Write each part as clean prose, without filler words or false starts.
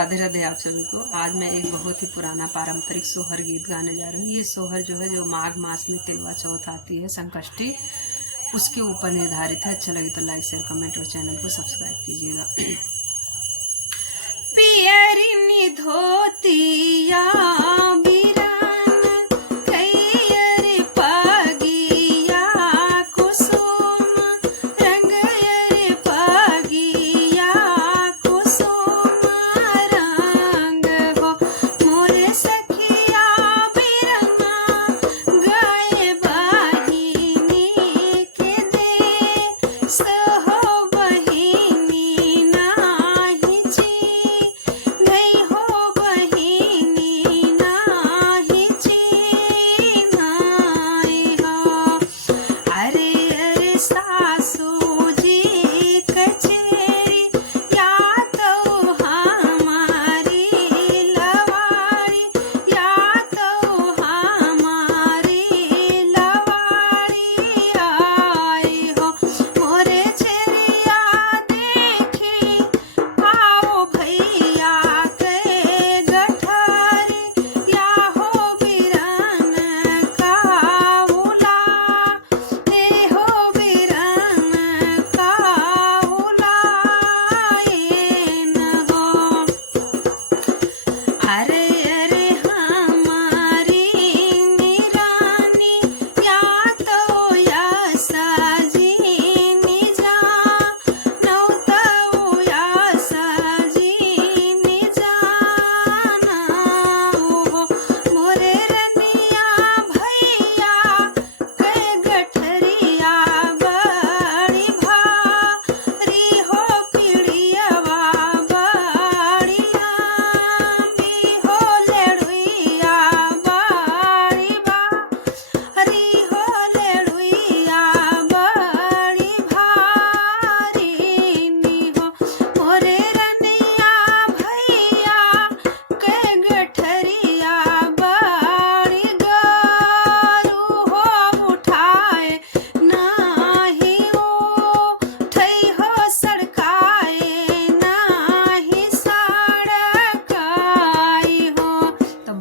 राधे राधे आप सभी को। आज मैं एक बहुत ही पुराना पारंपरिक सोहर गीत गाने जा रही हूँ। ये सोहर जो है जो माघ मास में तिलवा चौथ आती है, संकष्टी, उसके ऊपर निर्धारित है। अच्छा लगे तो लाइक शेयर कमेंट और चैनल को सब्सक्राइब कीजिएगा। पियरी धोतिया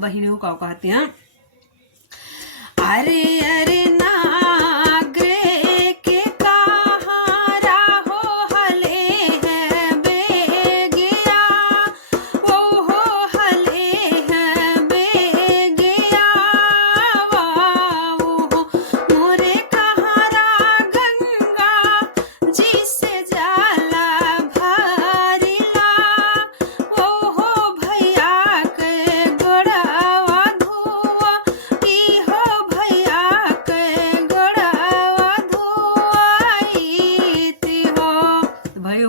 बहिनियों का कहते हैं। अरे अरे नागरे के कहाँ राहो हले है बेगिया, वो हो हले है बेगिया, वो मोरे कहारा गंगा जी से जाला भरिला, वो हो भैया के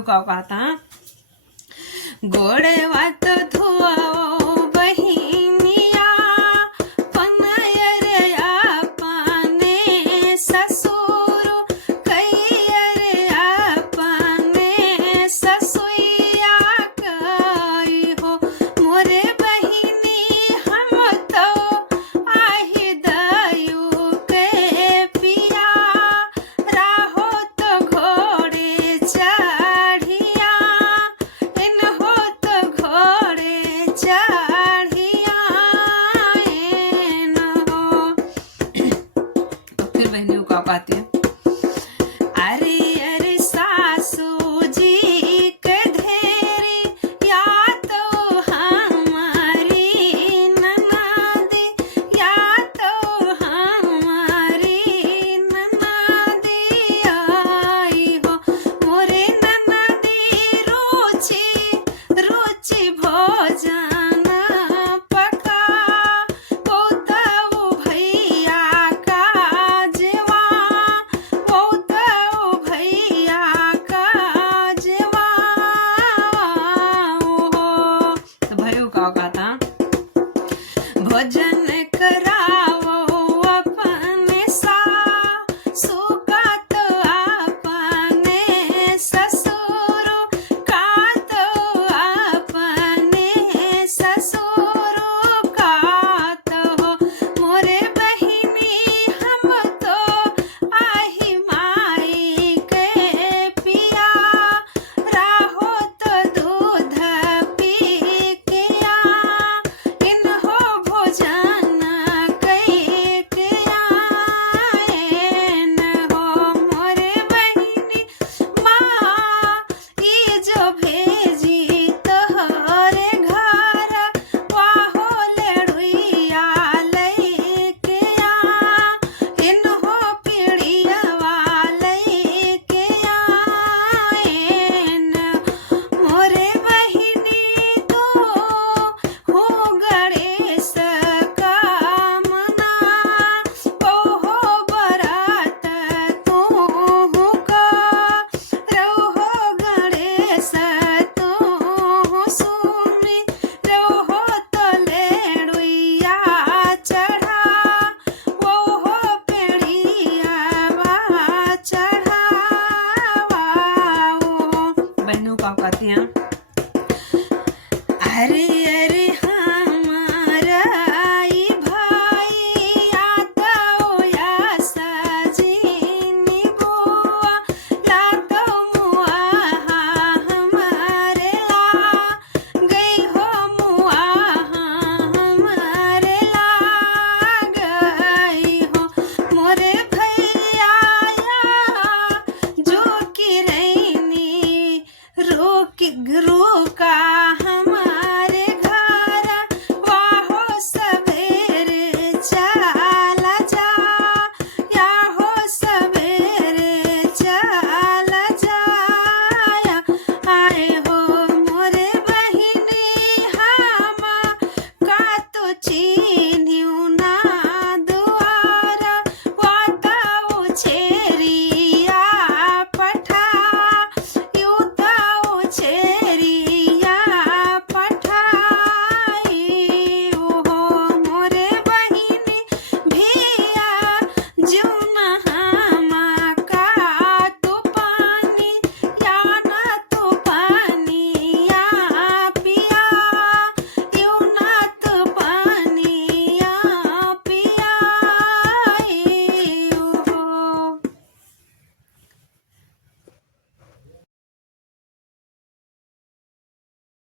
का कहता गोड़े वात धुआ बहिनिया पनयरे अपने ससुर कैयरे अपने ससुया कई हो मोरे बहिनी हम तो आही दयु के पिया राहो तो घोड़े पाती है।